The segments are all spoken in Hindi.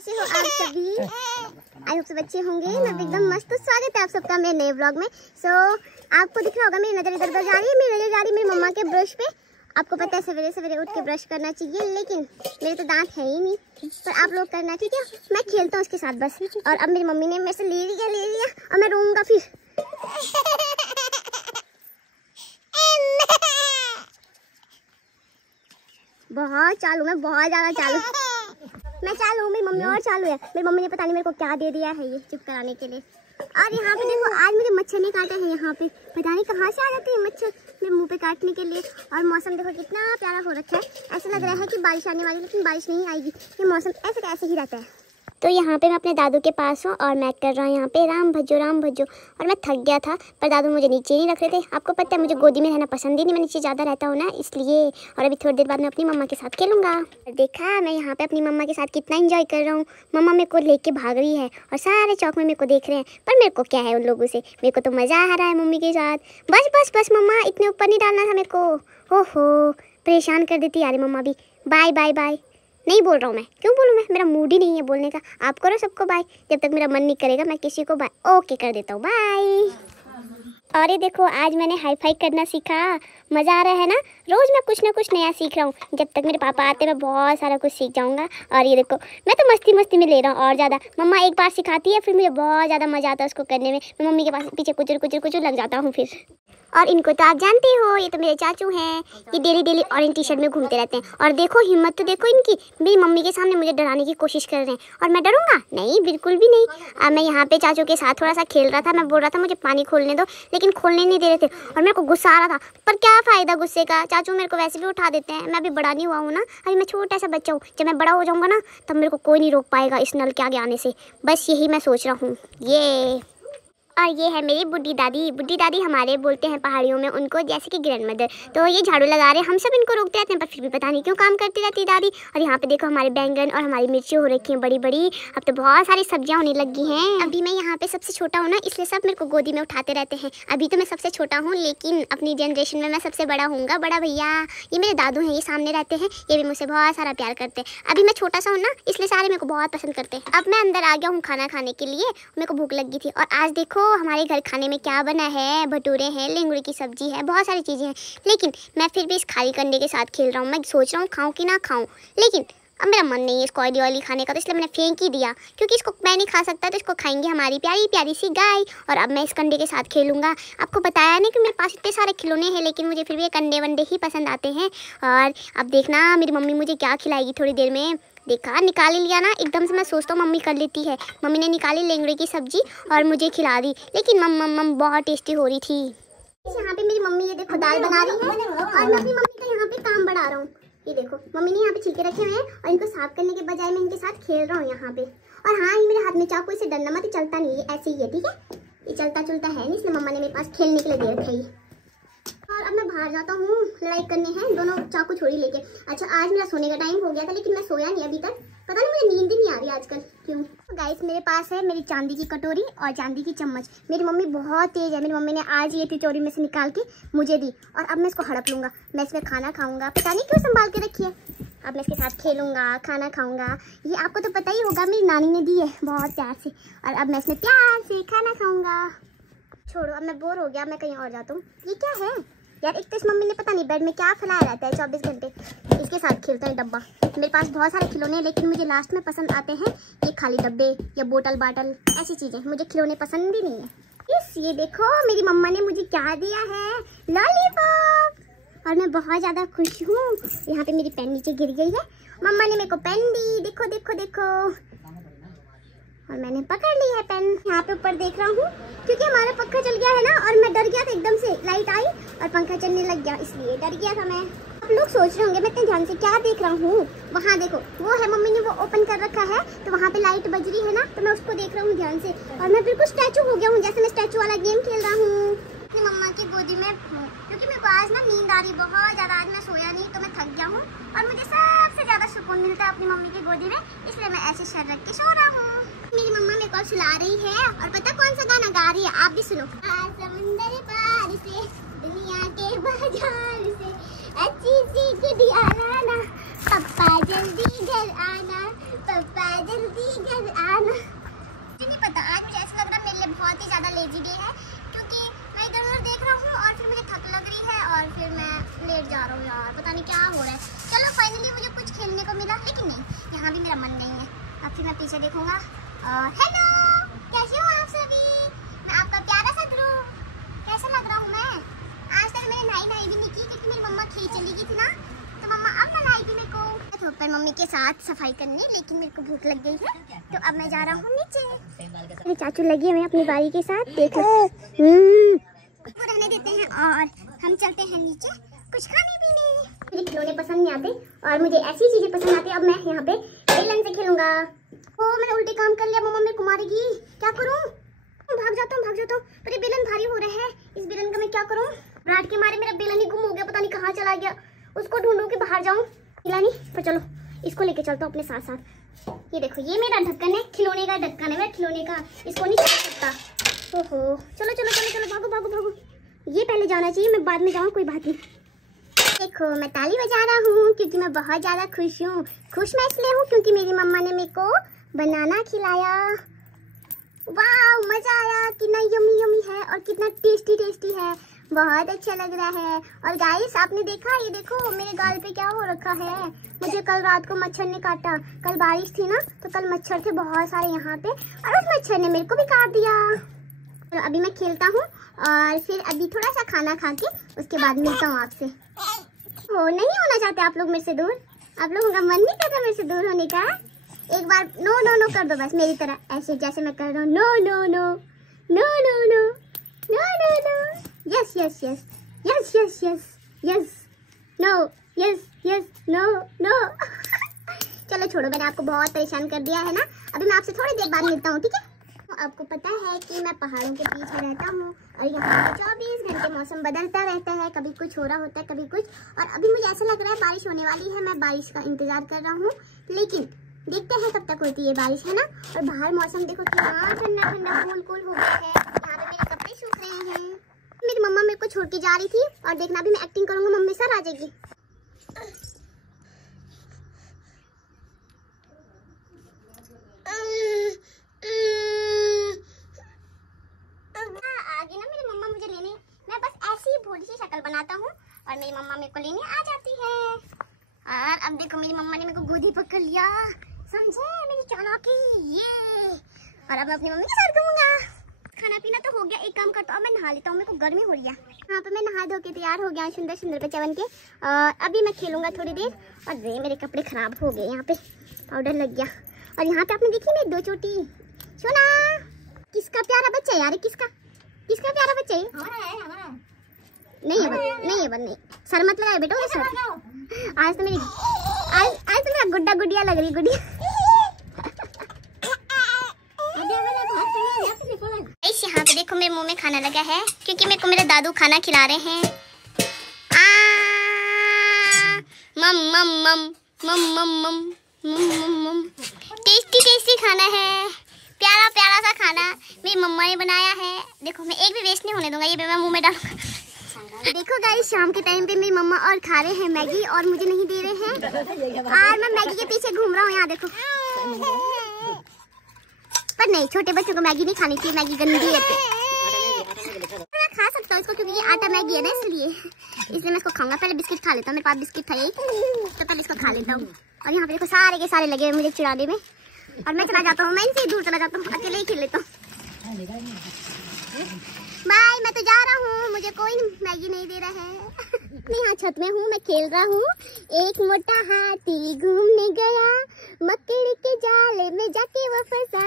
कैसे हो आप सभी? आई होप सब अच्छे होंगे। मैं एकदम मस्त। तो स्वागत है आप सबका मेरे नए व्लॉग में। आपको दिख रहा होगा मेरी नज़र इधर उधर जा रही है। मेरी नज़र जा रही है मेरी मम्मा के ब्रश पे। आपको पता है सवेरे सवेरे उठ के ब्रश करना चाहिए, लेकिन मेरे तो दांत है ही नहीं। पर आप लोग करना, ठीक है? मैं खेलता हूँ उसके साथ बस। और अब मेरी मम्मी ने मेरे से ले लिया और मैं रोऊंगा फिर। बहुत चालू, मैं बहुत ज़्यादा चालू। मैं चालू हूँ, मेरी मम्मी और चालू है। मेरी मम्मी ने पता नहीं मेरे को क्या दे दिया है ये चुप कराने के लिए। और यहाँ पे देखो, आज मुझे मच्छर ने काटा है। यहाँ पे पता नहीं कहाँ से आ जाते हैं मच्छर मेरे मुंह पे काटने के लिए। और मौसम देखो कितना प्यारा हो रखा है। ऐसा लग रहा है कि बारिश आने वाली, लेकिन बारिश नहीं आएगी। ये मौसम ऐसे कैसे ही रहता है। तो यहाँ पे मैं अपने दादू के पास हूँ और मैं कर रहा हूँ यहाँ पे राम भजो राम भजो। और मैं थक गया था, पर दादू मुझे नीचे नहीं रख रहे थे। आपको पता है मुझे गोदी में रहना पसंद ही नहीं, मैं नीचे ज़्यादा रहता हूँ ना, इसलिए। और अभी थोड़ी देर बाद मैं अपनी मम्मा के साथ खेलूँगा। देखा मैं यहाँ पे अपनी मम्मा के साथ कितना इंजॉय कर रहा हूँ। मम्मा मेरे को लेके भाग रही है और सारे चौक में मेरे को देख रहे हैं, पर मेरे को क्या है उन लोगों से। मेरे को तो मज़ा आ रहा है मम्मी के साथ। बस बस बस मम्मा, इतने ऊपर नहीं डालना था मेरे को। ओहो, परेशान कर देती यार मम्मा भी। Bye bye bye. नहीं बोल रहा हूँ मैं, क्यों बोलूँ मैं? मेरा मूड ही नहीं है बोलने का। आप करो सबको बाय। जब तक मेरा मन नहीं करेगा मैं किसी को बाय ओके कर देता हूँ। बाय। और ये देखो, आज मैंने हाई फाई करना सीखा। मज़ा आ रहा है ना? रोज़ मैं कुछ ना कुछ नया सीख रहा हूँ। जब तक मेरे पापा आते मैं बहुत सारा कुछ सीख जाऊँगा। और ये देखो, मैं तो मस्ती मस्ती में ले रहा हूँ और ज़्यादा। मम्मा एक बार सिखाती है, फिर मुझे बहुत ज़्यादा मज़ा आता है उसको करने में। मैं मम्मी के पास पीछे कुचर लग जाता हूँ फिर। और इनको तो आप जानते हो, ये तो मेरे चाचू हैं। ये daily daily orange T shirt में घूमते रहते हैं। और देखो हिम्मत तो देखो इनकी, मेरी मम्मी के सामने मुझे डराने की कोशिश कर रहे हैं। और मैं डरूंगा नहीं, बिल्कुल भी नहीं। अब मैं यहाँ पे चाचू के साथ थोड़ा सा खेल रहा था। मैं बोल रहा था मुझे पानी खोलने दो, लेकिन खोलने नहीं दे रहे थे और मेरे को गुस्सा आ रहा था। पर क्या फ़ायदा गुस्से का, चाचू मेरे को वैसे भी उठा देते हैं। मैं अभी बड़ा नहीं हुआ हूँ ना, अभी मैं छोटा सा बच्चा हूँ। जब मैं बड़ा हो जाऊँगा ना, तब मेरे को कोई नहीं रोक पाएगा इस नल के आगे आने से। बस यही मैं सोच रहा हूँ। ये और ये है मेरी बुड्ढी दादी। बुड्ढी दादी हमारे बोलते हैं पहाड़ियों में उनको, जैसे कि ग्रैंड मदर। तो ये झाड़ू लगा रहे हैं, हम सब इनको रोकते रहते हैं, पर फिर भी पता नहीं क्यों काम करती रहती है दादी। और यहाँ पे देखो हमारे बैंगन और हमारी मिर्ची हो रखी हैं बड़ी बड़ी। अब तो बहुत सारी सब्जियाँ होने लगी हैं। अभी मैं यहाँ पे सबसे छोटा हूँ ना, इसलिए सब मेरे को गोदी में उठाते रहते हैं। अभी तो मैं सबसे छोटा हूँ, लेकिन अपनी जनरेशन में मैं सबसे बड़ा हूँगा। बड़ा भैया ये मेरे दादू हैं, ये सामने रहते हैं। ये भी मुझसे बहुत सारा प्यार करते हैं। अभी मैं छोटा सा हूँ ना, इसलिए सारे मेरे को बहुत पसंद करते हैं। अब मैं अंदर आ गया हूँ खाना खाने के लिए। मेरे को भूख लगी थी। और आज देखो हमारे घर खाने में क्या बना है। भटूरे हैं, लेंगुड़े की सब्जी है, बहुत सारी चीज़ें हैं। लेकिन मैं फिर भी इस खाली कंडे के साथ खेल रहा हूँ। मैं सोच रहा हूँ खाऊं कि ना खाऊं, लेकिन अब मेरा मन नहीं है इसको ऑयली ऑयली खाने का, तो इसलिए मैंने फेंक ही दिया। क्योंकि इसको मैं नहीं खा सकता, तो इसको खाएंगे हमारी प्यारी प्यारी सी गाय। और अब मैं इस कंडे के साथ खेलूँगा। आपको बताया नहीं कि मेरे पास इतने सारे खिलौने हैं, लेकिन मुझे फिर भी कंडे वंडे ही पसंद आते हैं। और अब देखना मेरी मम्मी मुझे क्या खिलाएगी थोड़ी देर में। देखा, निकाल लिया ना एकदम से। मैं सोचता हूँ मम्मी कर लेती है। मम्मी ने निकाली लेंगड़े की सब्जी और मुझे खिला दी, लेकिन मम बहुत टेस्टी हो रही थी। यहाँ पे मेरी मम्मी ये देखो दाल बना रही है और मैं अपनी मम्मी का यहाँ पे काम बढ़ा रहा हूँ। ये देखो मम्मी ने यहाँ पे छिलके रखे हुए हैं और इनको साफ करने के बजाय मैं इनके साथ खेल रहा हूँ यहाँ पे। और हाँ, ये मेरे हाथ में चाकू, इसे डरना मत, चलता नहीं, ये ऐसे ही है, ठीक है? ये चलता चलता है नहीं, इसलिए मम्मा ने मेरे पास खेलने के लिए दे रखा है। और अब मैं बाहर जाता हूँ, लड़ाई करने हैं दोनों चाकू छोड़ी लेके। अच्छा, आज मेरा सोने का टाइम हो गया था, लेकिन मैं सोया नहीं अभी तक। पता नहीं मुझे नींद ही नहीं आ रही आजकल क्यों। तो गाइस मेरे पास है मेरी चांदी की कटोरी और चांदी की चम्मच। मेरी मम्मी बहुत तेज है। मेरी मम्मी ने आज ये तिजोरी में से निकाल के मुझे दी और अब मैं इसको हड़प लूँगा। मैं इसमें खाना खाऊंगा, पता नहीं क्यों संभाल के रखी है। अब मैं इसके साथ खेलूँगा, खाना खाऊँगा। ये आपको तो पता ही होगा, मेरी नानी ने दी है बहुत प्यार से। और अब मैं इसमें प्यार से खाना खाऊँगा। छोड़ो, अब मैं बोर हो गया, मैं कहीं और जाता हूँ। ये क्या है यार? एक तो इस मम्मी ने पता नहीं बेड में क्या फैलाया रहता है 24 घंटे। इसके साथ खेलता है डब्बा। मेरे पास बहुत सारे खिलौने हैं, लेकिन मुझे लास्ट में पसंद आते हैं ये खाली डब्बे या बोतल बाटल, ऐसी चीज़ें। मुझे खिलौने पसंद ही नहीं है। ये देखो मेरी मम्मा ने मुझे क्या दिया है, लॉलीपॉप। और मैं बहुत ज़्यादा खुश हूँ। यहाँ पे मेरी पेन नीचे गिर गई है। मम्मा ने मेरे को पेन दी, देखो देखो देखो। और मैंने पकड़ ली है पेन। यहाँ पे ऊपर देख रहा हूँ, क्योंकि हमारा पंखा चल गया है ना, और मैं डर गया था एकदम से। लाइट आई और पंखा चलने लग गया, इसलिए डर गया था मैं। आप लोग सोच रहे होंगे मैं इतने ध्यान से क्या देख रहा हूँ। वहाँ देखो, वो है मम्मी ने वो ओपन कर रखा है, तो वहाँ पे लाइट बज रही है ना, तो मैं उसको देख रहा हूँ ध्यान से। और मैं बिल्कुल स्टैचू हो गया हूँ, जैसे मैं स्टैचू वाला गेम खेल रहा हूँ। अपनी मम्मा की गोदी में हूँ, क्योंकि मेरे को आज ना नींद आ रही बहुत ज़्यादा। आज मैं सोया नहीं, तो मैं थक गया हूँ। और मुझे सबसे ज़्यादा सुकून मिलता है अपनी मम्मी की गोदी में, इसलिए मैं ऐसे सर रख के सो रहा हूँ। मेरी मम्मा मेरे को सुला रही है, और पता कौन सा गाना गा रही है? आप भी सुनो। समुंदर पार से, दुनिया के बाजार से, अच्छी सी गुड़िया लाना, पप्पा जल्दी घर आना, पप्पा जल्दी लेजी डे है, क्योंकि मैं इधर उधर देख रहा हूँ और फिर मुझे थक लग रही है और फिर मैं लेट जा रहा हूँ यार, पता नहीं क्या हो रहा है। चलो फाइनली मुझे कुछ खेलने को मिला, लेकिन नहीं, यहाँ भी मेरा मन नहीं है। अब फिर मैं पीछे देखूंगा। और हेलो, कैसे हो आप सभी? मैं आपका प्यारा सा ध्रुव। कैसा लग रहा हूँ मैं? आज तक मैंने नहाई भी नहीं की, क्योंकि मेरी मम्मा खेत चली गई थी ना, तो मम्मा अब नहाई थी मेरे को। मैं ऊपर मम्मी के साथ सफाई करने, लेकिन मेरे को भूख लग गई है, तो अब मैं जा रहा हूँ नीचे। मेरे चाचू लगी है मैं अपनी बारी के साथ, देखो वो रहने देते हैं और हम चलते हैं नीचे कुछ खाने पीने। मुझे खिलौने पसंद नहीं आते और मुझे ऐसी चीजें पसंद आती है। अब मैं यहाँ पे बेलन से खेलूंगा। ओ मैंने उल्टे काम कर लिया, मम्मा मेरे को मारेगी, क्या करूँ? भाग जाता हूँ, पर ये बेलन भारी हो रहा है, इस बेलन का मैं क्या करूँ? रात के मारे मेरा बेलन ही गुम हो गया, पता नहीं कहाँ चला गया। उसको ढूंढूं कि बाहर जाऊँ, मिला नहीं, पर चलो इसको लेके चलता हूँ अपने साथ साथ। ये देखो, ये मेरा ढक्कन है, खिलौने का ढक्कन है मेरा, खिलौने का, इसको नहीं चला सकता। ओहो, चलो चलो चलो चलो, भागो भागो भागो। ये पहले जाना चाहिए, मैं बाद में जाऊँ, कोई बात नहीं। देखो मैं ताली बजा रहा हूँ क्योंकि मैं बहुत ज्यादा खुश हूँ। खुश मैं इसलिए हूँ क्योंकि मेरी मम्मा ने मेरे को बनाना खिलाया। वाह, मजा आया, कितना यम्मी यम्मी है और कितना टेस्टी टेस्टी है, बहुत अच्छा लग रहा है। और गाइस आपने देखा, ये देखो मेरे गाल पे क्या हो रखा है। मुझे कल रात को मच्छर ने काटा, कल बारिश थी ना, तो कल मच्छर थे बहुत सारे यहाँ पे, और उस मच्छर ने मेरे को भी काट दिया। तो अभी मैं खेलता हूँ और फिर अभी थोड़ा सा खाना खा के उसके बाद मिलता हूँ आपसे। हो नहीं होना चाहते आप लोग मेरे से दूर? आप लोगों का मन नहीं करता मेरे से दूर होने का? एक बार नो नो नो कर दो बस, मेरी तरह, ऐसे जैसे मैं कर रहा हूँ। No no no no no no no no no, yes yes yes yes yes yes yes, no yes yes no no. चलो छोड़ो, मैंने आपको बहुत परेशान कर दिया है ना। अभी मैं आपसे थोड़ी देर बाद मिलता हूँ, ठीक है? आपको पता है कि मैं पहाड़ों के पीछे रहता हूँ और यहाँ पे 24 घंटे मौसम बदलता रहता है, कभी कुछ हो रहा होता है कभी कुछ। और अभी मुझे ऐसा लग रहा है बारिश होने वाली है, मैं बारिश का इंतजार कर रहा हूँ, लेकिन देखते हैं कब तक होती है बारिश, है ना। और बाहर मौसम देखो कितना ठंडा ठंडा कूल कूल हो गया है। यहाँ पे मेरे कपड़े सूख रहे हैं। मेरी मम्मा मेरे को छोड़ के जा रही थी और देखना अभी मैं एक्टिंग करूंगा, मम्मी सर आ जाएगी। आगे ना मेरी मम्मा मुझे लेने, मैं बस ऐसी ही भोली सी शक्ल बनाता हूँ और मेरी मम्मा मेरे को लेने आ जाती है। और अब देखो मेरी मम्मा ने मेरे को गोदी पकड़ लिया, समझे मेरी चालाकी ये। और अब मैं अपनी मम्मी के साथ घूमूंगा। खाना पीना तो हो गया, एक काम करता हूँ, मैं नहा लेता हूँ, मेरे को गर्मी हो रही है। यहाँ पे मैं नहा धो के तैयार हो गया सुंदर सुंदर बच्चा बन के। और अभी मैं खेलूंगा थोड़ी देर। और ये मेरे कपड़े खराब हो गए, यहाँ पे पाउडर लग गया। और यहाँ पे आपने देखी मेरी 2 चोटी। सुना, किसका प्यारा बच्चा है यार? किसका किसका प्यारा बच्चा है? हमारा नहीं है नहीं, सर मत लगाए बेटा, सर। आज तो मेरा गुड्डा गुडिया लग रही, गुडिया। यहाँ पे देखो मेरे मुंह में खाना लगा है, क्योंकि मेरे को मेरे दादू खाना खिला रहे हैं। मम मम मम मम मम मम मम मम, टेस्टी टेस्टी खाना है, प्यारा प्यारा सा खाना मेरी मम्मा ने बनाया है। देखो मैं एक भी वेस्ट नहीं होने दूंगा, ये भी मैं मुंह में डालूंगा। देखो गाइस, शाम के टाइम पे मेरी मम्मा और खा रहे हैं मैगी और मुझे नहीं दे रहे हैं, और मैं मैगी के पीछे घूम रहा हूँ। यहाँ देखो, पर नहीं, छोटे बच्चों को मैगी नहीं खानी चाहिए, मैगी गंदी है। मैं खा सकता हूँ इसको क्योंकि ये आटा मैगी है ना, इसलिए मैं इसको खाऊंगा। पहले बिस्किट खा लेता हूँ, मेरे पास बिस्किट था यही, तो पहले इसको खा लेता हूँ। और यहाँ पे देखो सारे के सारे लगे मुझे चिढ़ाने में, और मैं चला जाता हूँ, मैं इनसे दूर चला जाता हूँ, अकेले ही खेल लेता हूँ। बाय, मैं तो जा रहा हूँ, मुझे कोई मैगी नहीं दे रहा है। मैं यहाँ छत में हूँ, मैं खेल रहा हूँ। एक मोटा हाथी घूमने गया, मकड़ी के जाल में जाके वो फंसा,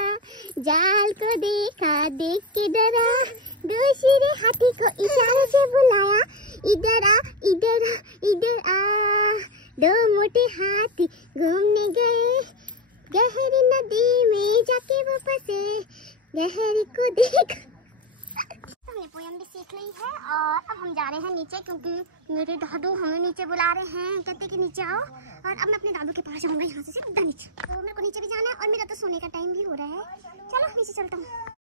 जाल को देखा, देख के डरा, दूसरे हाथी को इशारे से बुलाया, इधर आ इधर आ इधर आ। 2 मोटे हाथी घूमने गए, गहरी नदी में जाके वो फंसे, गहरी को देख। हमने पोयम भी सीख ली है और अब हम जा रहे हैं नीचे, क्योंकि मेरे दादू हमें नीचे बुला रहे हैं, कहते कि नीचे आओ। और अब मैं अपने दादू के पास जाऊंगा यहाँ से सीधा नीचे। तो मेरे को नीचे भी जाना है और मेरा तो सोने का टाइम भी हो रहा है। चलो नीचे चलता हूँ।